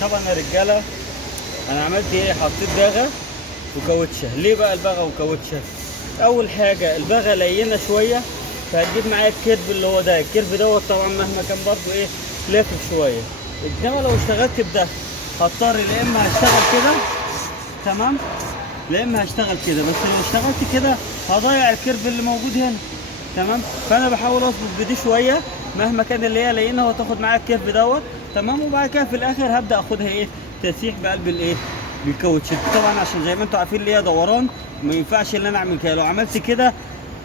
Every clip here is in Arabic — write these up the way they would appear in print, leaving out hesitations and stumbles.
طبعا يا رجاله انا عملت ايه؟ حطيت باغه وكاوتشه. ليه بقى الباغه وكاوتشه؟ اول حاجه الباغه لينه شويه، فهتجيب معايا الكيرف اللي هو ده. الكيرف دوت طبعا مهما كان برضو ايه لافف شويه. انما لو اشتغلت بده هضطر يا اما هشتغل كده، تمام، لا اما هشتغل كده. بس لو اشتغلت كده هضيع الكيرف اللي موجود هنا، تمام. فانا بحاول اظبط بدي شويه مهما كان اللي هي لينه، وتاخد معايا الكيرف دوت، تمام. وبعد كده في الاخر هبدا اخدها ايه تسيح بقلب الايه بالكاوتش. طبعا عشان زي ما انتم عارفين اللي هي دوران، ما ينفعش ان انا اعمل كده. لو عملت كده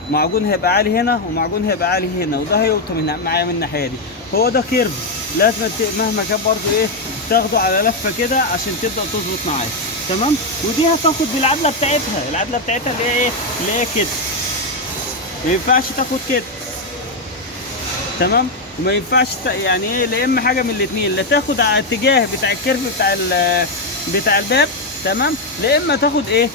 معجون هيبقى عالي هنا ومعجون هيبقى عالي هنا، وده هيقطع معايا من الناحيه دي. هو ده كيرف لازم مهما كان برضو ايه تاخده على لفه كده عشان تبدا تظبط معايا، تمام. ودي هتاخد بالعدله بتاعتها، العدله بتاعتها اللي هي ايه؟ اللي هي كده. ما ينفعش تاخد كده، تمام. وما ينفعش يعني ايه، لا اما حاجه من الاثنين، لا تاخد على الاتجاه بتاع الكيرف بتاع الباب، تمام، لا اما تاخد ايه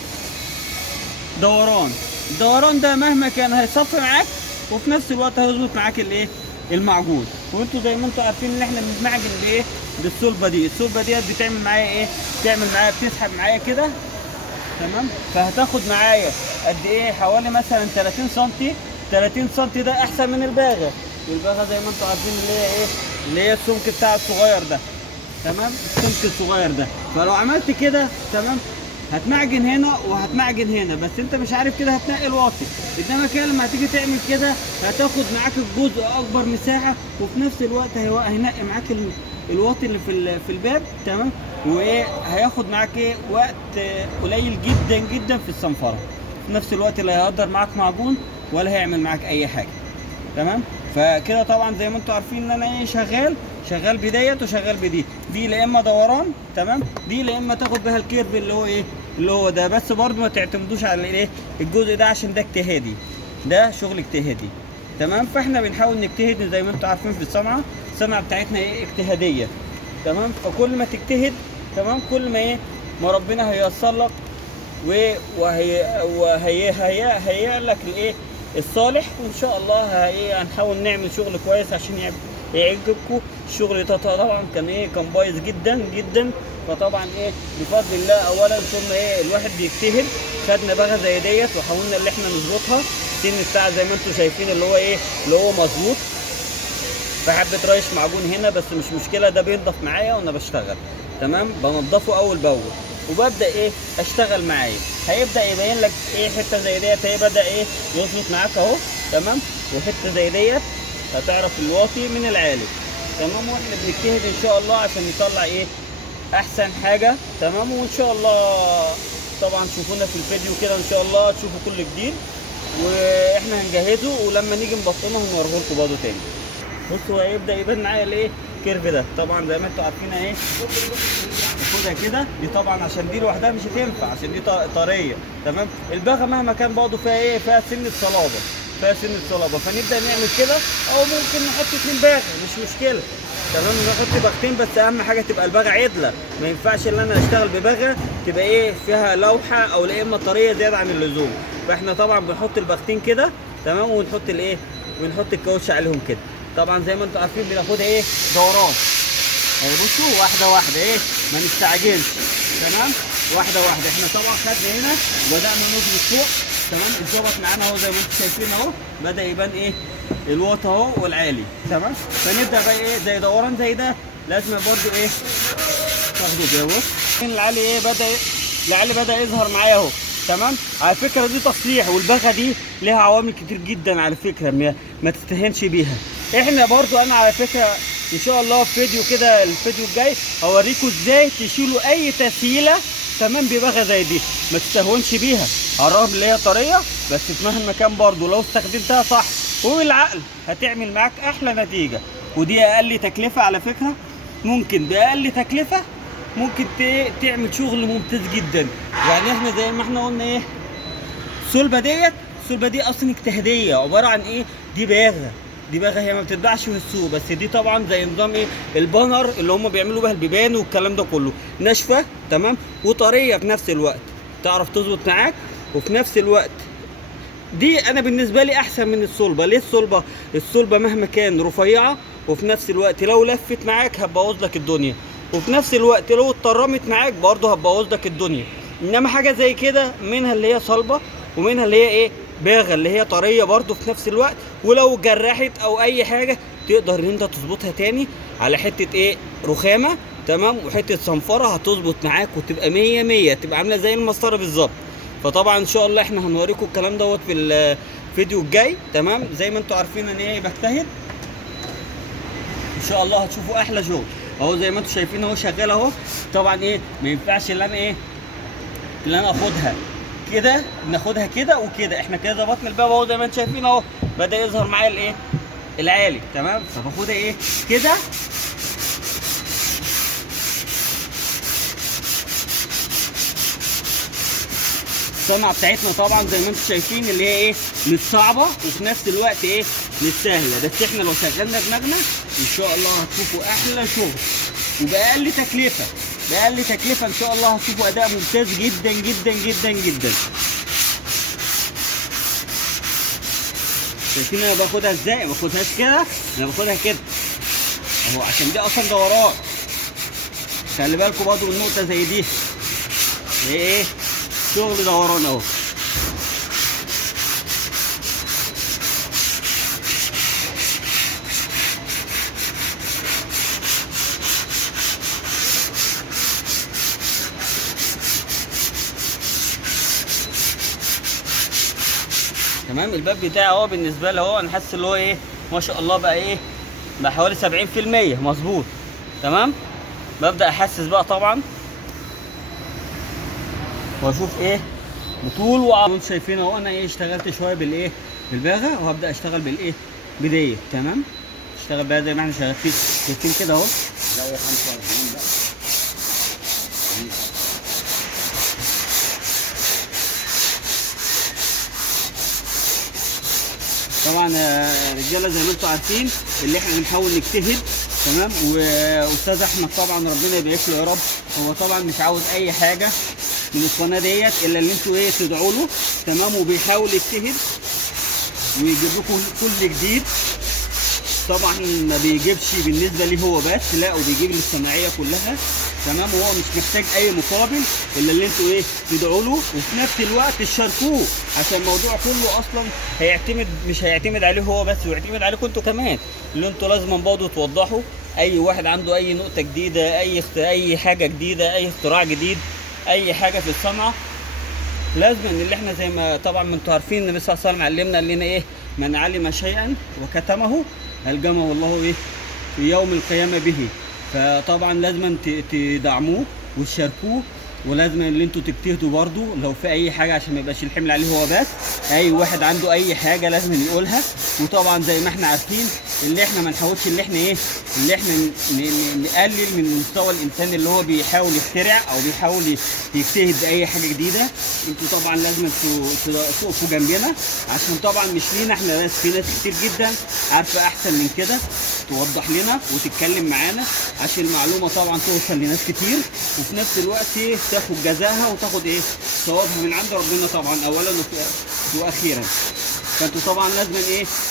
دوران. الدوران ده مهما كان هيصفي معاك، وفي نفس الوقت هيظبط معاك الايه المعجون. وانتوا زي ما انتوا عارفين ان احنا بنعجن بايه بالصلبه دي. الصلبه ديت بتعمل معايا ايه؟ بتعمل معايا بتسحب معايا كده، تمام. فهتاخد معايا قد ايه؟ حوالي مثلا 30 سم. 30 سم ده احسن من الباغه. الباغه زي ما انتوا عارفين اللي هي ايه، اللي هي السمك بتاع الصغير ده، تمام، السمك الصغير ده. فلو عملت كده، تمام، هتمعجن هنا وهتمعجن هنا، بس انت مش عارف كده هتنقي الواطي. انما كده لما هتيجي تعمل كده هتاخد معاك الجزء اكبر مساحه، وفي نفس الوقت هينقي معاك الواطي اللي في الباب، تمام. وايه هياخد معاك ايه وقت قليل جدا جدا في الصنفره. في نفس الوقت لا هيهدر معاك معجون ولا هيعمل معاك اي حاجه، تمام. فكده طبعا زي ما انتم عارفين ان انا ايه شغال بديت وشغال بدي. دي لا اما دوران، تمام، دي لا اما تاخد بها الكيرف اللي هو ايه اللي هو ده. بس برضه ما تعتمدوش على الايه الجزء ده، عشان ده اجتهادي، ده شغل اجتهادي، تمام. فاحنا بنحاول نجتهد زي ما انتم عارفين في الصنعه بتاعتنا ايه اجتهاديه، تمام. فكل ما تجتهد، تمام، كل ما ايه ما ربنا هييسر لك وهي لك الايه الصالح. وان شاء الله هنحاول نعمل شغل كويس عشان يعجبكم. الشغل ده طبعا كان بايظ جدا جدا. فطبعا ايه بفضل الله اولا، ثم ايه الواحد بيجتهد. خدنا باغه زي ديت وحاولنا اللي احنا نظبطها. السن بتاع زي ما انتم شايفين اللي هو ايه اللي هو مظبوط. فحبة ريش معجون هنا بس مش مشكله، ده بينضف معايا وانا بشتغل، تمام. بنضفه اول باول وببدا ايه اشتغل معايا. هيبدا يبين لك ايه حته زي ديت هي بدا ايه يظبط معاك اهو، تمام. وحته زي ديت هتعرف الواطي من العالي، تمام. واحنا بنجتهد ان شاء الله عشان نطلع ايه احسن حاجه، تمام. وان شاء الله طبعا شوفونا في الفيديو كده ان شاء الله تشوفوا كل جديد. واحنا هنجهزه ولما نيجي نبطنه هنوريه لكم برضه تاني. بصوا هيبدا يبان معايا الايه الكيرف ده. طبعا زي ما انتوا عارفين اهي ناخدها كده. دي طبعا عشان دي لوحدها مش هتنفع عشان دي طريه، تمام. الباغه مهما كان برضه فيها ايه فيها سنه صلابه، فنبدا نعمل كده. او ممكن نحط 2 باغه مش مشكله، تمام. نحط باغتين بس اهم حاجه تبقى الباغه عدله. ما ينفعش ان انا اشتغل بباغه تبقى ايه فيها لوحه او لا اما طريه زياده عن اللزوم. فاحنا طبعا بنحط الباغتين كده، تمام. ونحط الايه ونحط الكاوتش عليهم كده. طبعا زي ما انتم عارفين بناخدها ايه دوران. بصوا واحده ايه ما نستعجلش، تمام. واحده احنا طبعا خدنا هنا وبدانا نظبط فوق، تمام. اتظبط معانا اهو زي ما انتم شايفين اهو بدا يبان ايه الواطي اهو والعالي، تمام. فنبدا بقى ايه زي دوران زي ده لازم برضو ايه تاخدوا كده. بص العالي ايه العالي بدا يظهر معايا اهو، تمام. على فكره دي تصليح، والباغه دي ليها عوامل كتير جدا على فكره ما تستهنش بيها. احنا برضو انا على فكره ان شاء الله في فيديو كده الفيديو الجاي هوريكم ازاي تشيلوا اي تسهيله، تمام، بباغه زي دي. ما تستهونش بيها على الرغم اللي هي طريه، بس مهما كان برضو لو استخدمتها صح وبالعقل هتعمل معاك احلى نتيجه. ودي اقل تكلفه على فكره. ممكن باقل تكلفه ممكن تعمل شغل ممتاز جدا. يعني احنا زي ما احنا قلنا ايه الصلبه دي اصلا اجتهاديه عباره عن ايه دي باغه هي ما بتتباعش في السوق. بس دي طبعا زي نظام ايه البانر اللي هم بيعملوا بها البيبان والكلام ده كله، ناشفه، تمام، وطريه في نفس الوقت، تعرف تظبط معاك. وفي نفس الوقت دي انا بالنسبه لي احسن من الصلبه. ليه الصلبه مهما كان رفيعه، وفي نفس الوقت لو لفت معاك هتبوظ لك الدنيا. وفي نفس الوقت لو اتطرمت معاك برضه هتبوظ لك الدنيا. انما حاجه زي كده منها اللي هي صلبه، ومنها اللي هي ايه باغه اللي هي طريه برضه في نفس الوقت، ولو جرحت او اي حاجه تقدر ان انت تظبطها تاني على حته ايه رخامه، تمام، وحته صنفره هتظبط معاك وتبقى 100 100، تبقى عامله زي المسطره بالظبط. فطبعا ان شاء الله احنا هنوريكم الكلام دوت في الفيديو الجاي، تمام. زي ما انتم عارفين ان ايه بجتهد، ان شاء الله هتشوفوا احلى شغل اهو. زي ما انتم شايفين اهو شغال اهو. طبعا ايه ما ينفعش اللي انا ايه اللي انا اخدها كده، ناخدها كده وكده. احنا كده ظبطنا الباب اهو زي ما انتم شايفين اهو، بدا يظهر معايا الايه العالي، تمام. فباخدها ايه كده، الصنعه بتاعتنا طبعا زي ما انتم شايفين اللي هي ايه مش صعبه، وفي نفس الوقت ايه مش سهله. بس احنا لو شغلنا دماغنا ان شاء الله هتشوفوا احلى شغل وباقل تكلفه. باقل تكلفه ان شاء الله هتشوفوا اداء ممتاز جدا جدا جدا جدا. شايفين انا باخدها ازاي؟ ما باخدهاش كده، انا باخدها كده اهو، عشان دي اصلا دوران. خلي بالكم برضه من نقطه زي دي، ايه شغل دوران اهو. تمام. الباب بتاعي اهو بالنسبه لي اهو انا حاسس اللي هو ايه ما شاء الله بقى ايه بقى حوالي 70% مظبوط، تمام. ببدا احسس بقى طبعا واشوف ايه بطول وانتم شايفين اهو. انا ايه اشتغلت شويه بالايه بالباغه، وهبدا اشتغل بالايه بديه، تمام. اشتغل بقى زي ما احنا شايفين كده اهو. زاوية 45 بقى. طبعا يا رجاله زي ما انتم عارفين اللي احنا بنحاول نجتهد، تمام. واستاذ احمد طبعا ربنا يبارك له يا رب، هو طبعا مش عاوز اي حاجه من القناه ديت الا اللي انتوا ايه تدعوا له، تمام. وبيحاول يجتهد ويجيب لكم كل جديد. طبعا ما بيجيبش بالنسبه ليه هو بس، لا وبيجيب للصناعيه كلها، تمام. وهو مش محتاج اي مقابل الا اللي انتوا ايه تدعوا له، وفي نفس الوقت تشاركوه، عشان الموضوع كله اصلا هيعتمد مش هيعتمد عليه هو بس، ويعتمد عليكم انتوا كمان. اللي انتوا لازم برضه توضحوا اي واحد عنده اي نقطه جديده، اي حاجه جديده، اي اختراع جديد، اي حاجه في الصنعه، لازم ان اللي احنا زي ما طبعا ما انتوا عارفين النبي صلى الله عليه وسلم علمنا قال لنا ايه من علم شيئا وكتمه الجمه الله ايه في يوم القيامه به. فطبعا لازم تدعموه وتشاركوه، ولازم اللي انتوا تجتهدوا برضو لو في اي حاجه عشان ما يبقاش الحمل عليه هو بس. اي واحد عنده اي حاجه لازم يقولها. وطبعا زي ما احنا عارفين اللي احنا ما نحاولش اللي احنا ايه اللي احنا نقلل من مستوى الانسان اللي هو بيحاول يخترع او بيحاول يجتهد باي حاجه جديده. انتوا طبعا لازم تقفوا جنبنا، عشان طبعا مش لينا احنا بس، في ناس كتير جدا عارفه احسن من كده توضح لنا وتتكلم معانا عشان المعلومه طبعا توصل لناس كتير، وفي نفس الوقت تاخد جزاها وتاخد ايه ثوابها من عند ربنا طبعا اولا واخيرا. فانتوا طبعا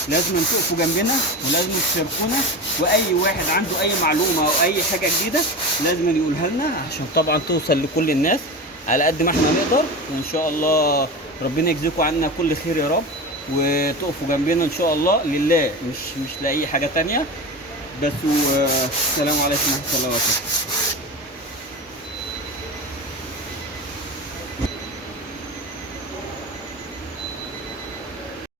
لازم تقفوا جنبنا ولازم تشاركونا، واي واحد عنده اي معلومه او اي حاجه جديده لازم يقولها لنا عشان طبعا توصل لكل الناس على قد ما احنا نقدر. وان شاء الله ربنا يجزيكم عنا كل خير يا رب، وتقفوا جنبنا ان شاء الله لله، مش لاي حاجه تانية بس. والسلام عليكم ورحمه الله وبركاته.